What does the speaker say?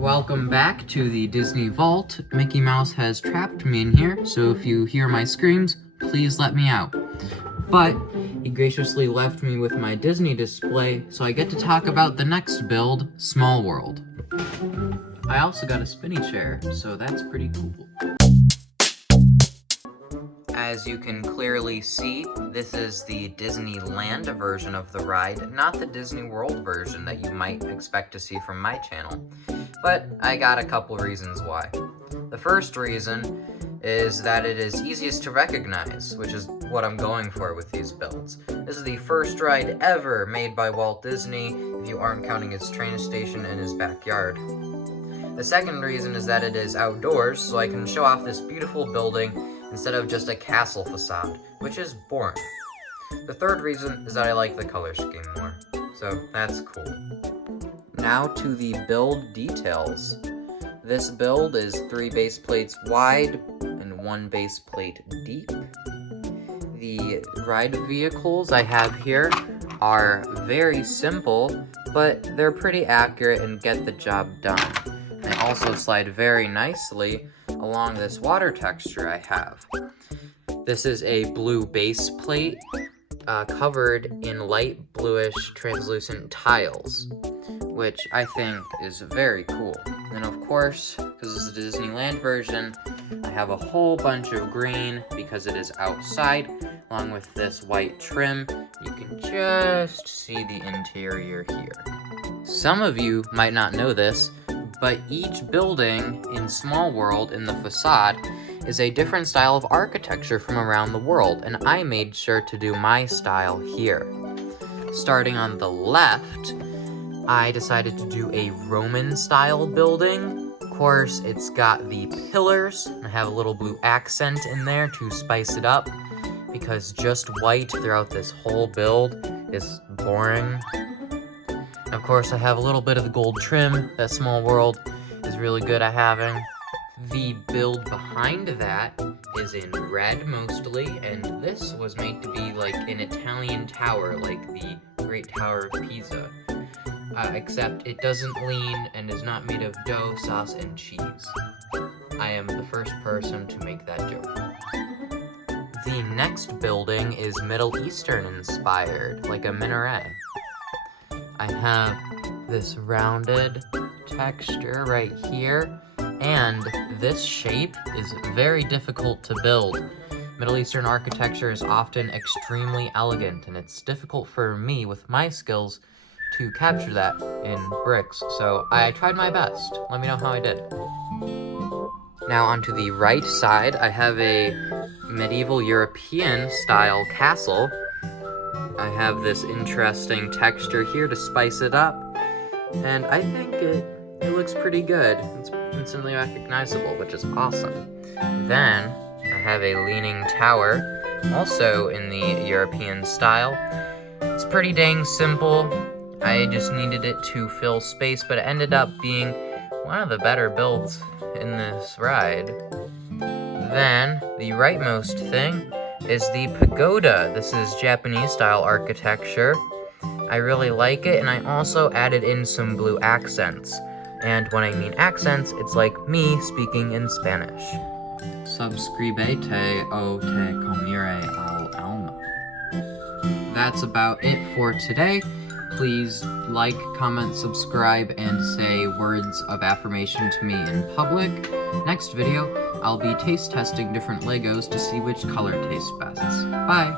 Welcome back to the Disney Vault. Mickey Mouse has trapped me in here, so if you hear my screams, please let me out. But he graciously left me with my Disney display, so I get to talk about the next build, Small World. I also got a spinny chair, so that's pretty cool. As you can clearly see, this is the Disneyland version of the ride, not the Disney World version that you might expect to see from my channel. But I got a couple reasons why. The first reason is that it is easiest to recognize, which is what I'm going for with these builds. This is the first ride ever made by Walt Disney, if you aren't counting his train station and his backyard. The second reason is that it is outdoors, so I can show off this beautiful building instead of just a castle facade, which is boring. The third reason is that I like the color scheme more, so that's cool. Now to the build details. This build is 3 base plates wide and 1 base plate deep. The ride vehicles I have here are very simple, but they're pretty accurate and get the job done. They also slide very nicely along this water texture I have. This is a blue base plate covered in light bluish translucent tiles, which I think is very cool. And of course, because this is the Disneyland version, I have a whole bunch of green because it is outside, along with this white trim. You can just see the interior here. Some of you might not know this, but each building in Small World in the facade is a different style of architecture from around the world, and I made sure to do my style here. Starting on the left, I decided to do a Roman style building. Of course, it's got the pillars, and I have a little blue accent in there to spice it up, because just white throughout this whole build is boring. Of course, I have a little bit of the gold trim that Small World is really good at having. The build behind that is in red mostly, and this was made to be like an Italian tower, like the Great Tower of Pisa. Except it doesn't lean and is not made of dough, sauce, and cheese. I am the first person to make that joke. The next building is Middle Eastern inspired, like a minaret. I have this rounded texture right here, and this shape is very difficult to build. Middle Eastern architecture is often extremely elegant, and it's difficult for me with my skills to capture that in bricks, so I tried my best. Let me know how I did. Now onto the right side, I have a medieval European style castle. I have this interesting texture here to spice it up, and I think it looks pretty good. It's instantly recognizable, which is awesome. Then, I have a leaning tower, also in the European style. It's pretty dang simple. I just needed it to fill space, but it ended up being one of the better builds in this ride. Then, the rightmost thing is the pagoda. This is Japanese style architecture. I really like it, and I also added in some blue accents. And when I mean accents, it's like me speaking in Spanish. Subscribete o te comire al alma. That's about it for today. Please like, comment, subscribe, and say words of affirmation to me in public. Next video, I'll be taste testing different Legos to see which color tastes best. Bye!